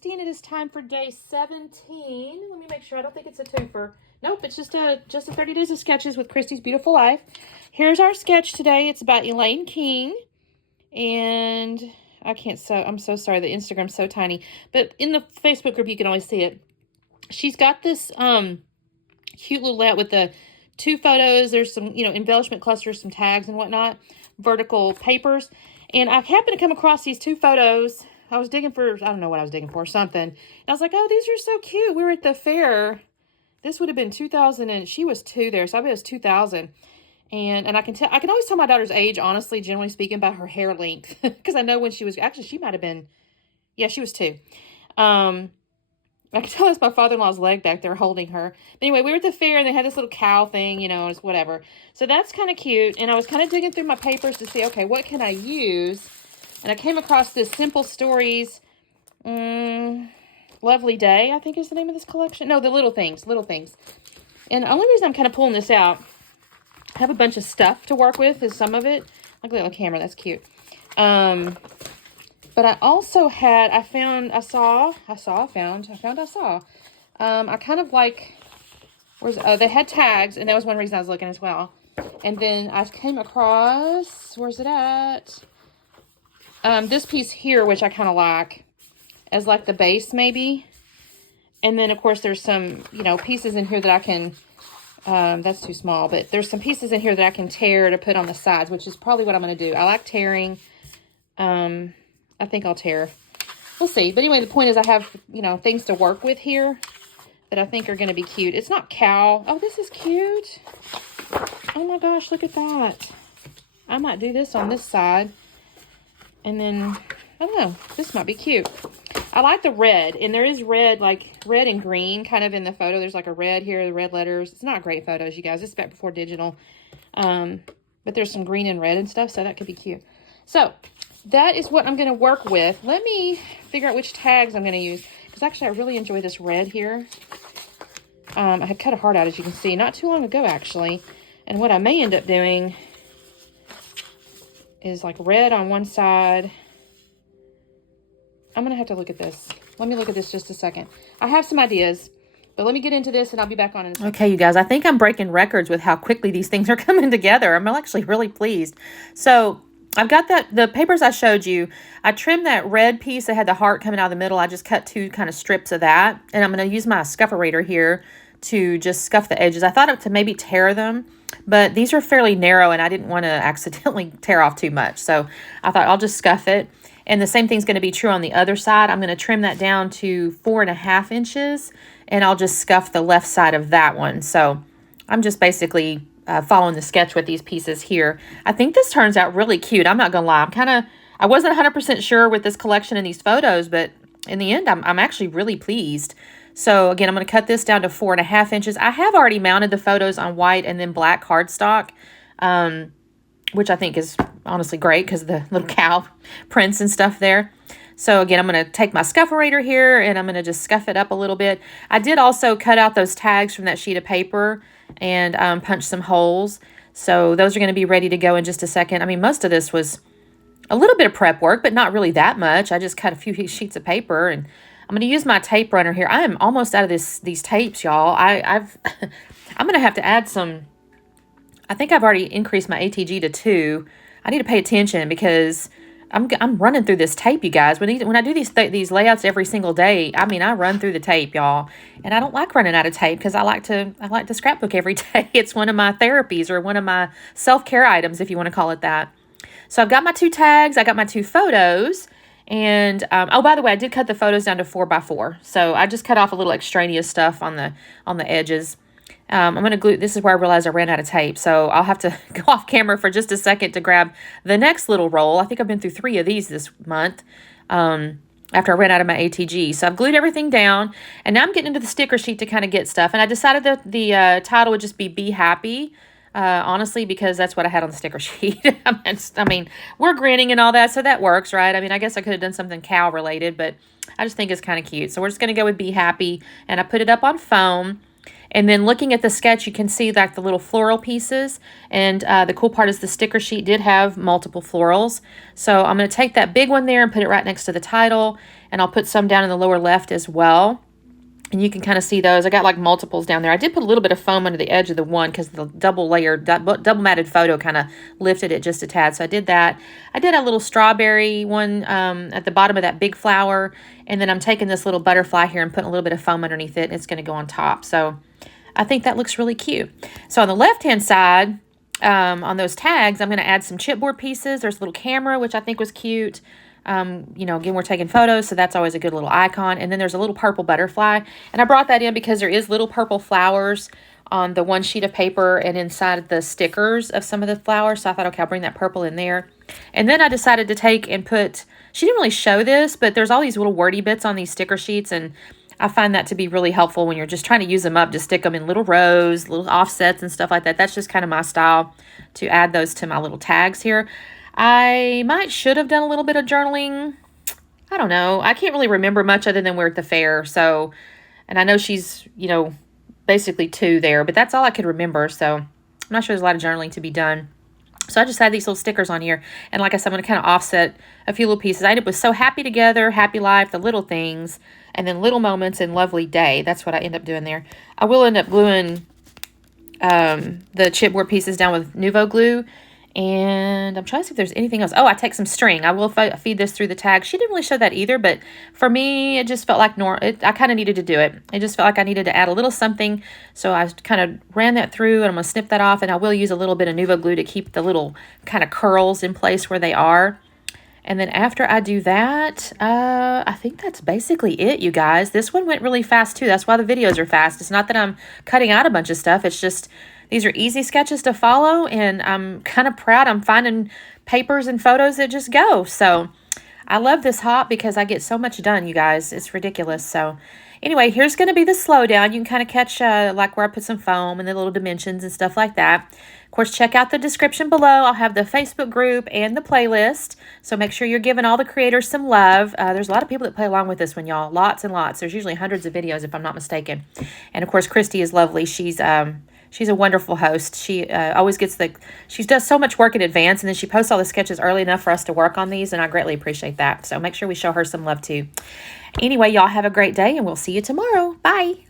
Christy, and it is time for day 17. Let me make sure. I don't think it's a twofer. Nope, it's just a 30 days of sketches with Christy's Beautiful Life. Here's our sketch today. It's about Elaine King, and I can't sew. I'm so sorry. The Instagram's so tiny, but in the Facebook group you can always see it. She's got this cute little layout with the 2 photos. There's some, embellishment clusters, some tags and whatnot, vertical papers. And I happened to come across these 2 photos. I was digging for, I don't know what I was digging for, something. And I was like, oh, these are so cute. We were at the fair. This would have been 2000, and she was 2 there, so I bet it was 2000. And I can always tell my daughter's age, honestly, generally speaking, by her hair length. Because I know when she was, actually, she might have been, yeah, she was 2. I can tell it's my father-in-law's leg back there holding her. But anyway, we were at the fair, and they had this little cow thing, it's whatever. So that's kind of cute. And I was kind of digging through my papers to see, okay, what can I use? And I came across this Simple Stories, Lovely Day, I think is the name of this collection. No, the Little Things. And the only reason I'm kind of pulling this out, I have a bunch of stuff to work with, is some of it. Look at the camera, that's cute. But I also had, I kind of like, they had tags, and that was one reason I was looking as well. And then I came across, where's it at? This piece here, which I kind of like, as like the base maybe. And then, of course, there's some, pieces in here that I can, that's too small, but there's some pieces in here that I can tear to put on the sides, which is probably what I'm going to do. I like tearing. I think I'll tear. We'll see. But anyway, the point is I have, things to work with here that I think are going to be cute. It's not cow. Oh, this is cute. Oh my gosh, look at that. I might do this on this side. And then, I don't know, this might be cute. I like the red. And there is red, like red and green kind of in the photo. There's like a red here, the red letters. It's not great photos, you guys. It's back before digital. But there's some green and red and stuff, so that could be cute. So, that is what I'm going to work with. Let me figure out which tags I'm going to use. Because actually, I really enjoy this red here. I had cut a heart out, as you can see, not too long ago, actually. And what I may end up doing is like red on one side. I'm going to have to look at this. Let me look at this just a second. I have some ideas. But let me get into this, and I'll be back on in a second. Okay, you guys, I think I'm breaking records with how quickly these things are coming together. I'm actually really pleased. So I've got the papers I showed you. I trimmed that red piece that had the heart coming out of the middle. I just cut 2 kind of strips of that. And I'm going to use my scufferator here to just scuff the edges. I thought to maybe tear them, but these are fairly narrow, and I didn't want to accidentally tear off too much. So I thought I'll just scuff it. And the same thing's going to be true on the other side. I'm going to trim that down to 4.5 inches, and I'll just scuff the left side of that one. So I'm just basically following the sketch with these pieces here. I think this turns out really cute. I'm not gonna lie. I wasn't 100% sure with this collection and these photos, but in the end, I'm actually really pleased. So again, I'm gonna cut this down to 4.5 inches. I have already mounted the photos on white and then black cardstock, which I think is honestly great because the little cow prints and stuff there. So again, I'm going to take my scufferator here, and I'm going to just scuff it up a little bit. I did also cut out those tags from that sheet of paper and punch some holes. So those are going to be ready to go in just a second. I mean, most of this was a little bit of prep work, but not really that much. I just cut a few sheets of paper, and I'm going to use my tape runner here. I am almost out of these tapes, y'all. I'm going to have to add some. I think I've already increased my ATG to 2. I need to pay attention because I'm running through this tape, you guys. When I do these layouts every single day, I mean, I run through the tape, y'all. And I don't like running out of tape because I like to scrapbook every day. It's one of my therapies, or one of my self-care items, if you want to call it that. So I've got my 2 tags. I got my 2 photos. And, oh, by the way, I did cut the photos down to 4x4. So I just cut off a little extraneous stuff on the edges. I'm going to glue, this is where I realized I ran out of tape, so I'll have to go off camera for just a second to grab the next little roll. I think I've been through 3 of these this month after I ran out of my ATG. So I've glued everything down, and now I'm getting into the sticker sheet to kind of get stuff. And I decided that the title would just be Happy, honestly, because that's what I had on the sticker sheet. I mean, we're grinning and all that, so that works, right? I mean, I guess I could have done something cow related, but I just think it's kind of cute. So we're just going to go with Be Happy, and I put it up on foam. And then looking at the sketch, you can see like the little floral pieces. And the cool part is the sticker sheet did have multiple florals. So I'm going to take that big one there and put it right next to the title. And I'll put some down in the lower left as well. And you can kind of see those. I got like multiples down there. I did put a little bit of foam under the edge of the one because the double matted photo kind of lifted it just a tad. So I did that. I did a little strawberry one at the bottom of that big flower. And then I'm taking this little butterfly here and putting a little bit of foam underneath it. And it's going to go on top. So I think that looks really cute. So on the left-hand side, on those tags, I'm going to add some chipboard pieces. There's a little camera, which I think was cute. You know, again, we're taking photos, so that's always a good little icon. And then there's a little purple butterfly. And I brought that in because there is little purple flowers on the one sheet of paper and inside the stickers of some of the flowers. So I thought, okay, I'll bring that purple in there. And then I decided to take and put, she didn't really show this, but there's all these little wordy bits on these sticker sheets. And I find that to be really helpful when you're just trying to use them up, to stick them in little rows, little offsets and stuff like that. That's just kind of my style to add those to my little tags here. I should have done a little bit of journaling. I don't know. I can't really remember much other than we're at the fair. So, and I know she's, you know, basically 2 there, but that's all I could remember. So I'm not sure there's a lot of journaling to be done. So I just had these little stickers on here. And like I said, I'm going to kind of offset a few little pieces. I ended up with So Happy Together, Happy Life, the little things, and then Little Moments and Lovely Day. That's what I end up doing there. I will end up gluing the chipboard pieces down with Nuvo glue. And I'm trying to see if there's anything else. Oh, I take some string. I will feed this through the tag. She didn't really show that either, but for me, it just felt like I kind of needed to do it. It just felt like I needed to add a little something. So I kind of ran that through, and I'm going to snip that off, and I will use a little bit of Nuvo glue to keep the little kind of curls in place where they are. And then after I do that, I think that's basically it, you guys. This one went really fast, too. That's why the videos are fast. It's not that I'm cutting out a bunch of stuff. It's just these are easy sketches to follow, and I'm kind of proud. I'm finding papers and photos that just go. So I love this hop because I get so much done, you guys. It's ridiculous. So anyway, here's going to be the slowdown. You can kind of catch like where I put some foam and the little dimensions and stuff like that. Of course, check out the description below. I'll have the Facebook group and the playlist. So make sure you're giving all the creators some love. There's a lot of people that play along with this one, y'all. Lots and lots. There's usually hundreds of videos, if I'm not mistaken. And, of course, Christy is lovely. She's a wonderful host. She always gets she does so much work in advance, and then she posts all the sketches early enough for us to work on these, and I greatly appreciate that. So make sure we show her some love, too. Anyway, y'all have a great day, and we'll see you tomorrow. Bye.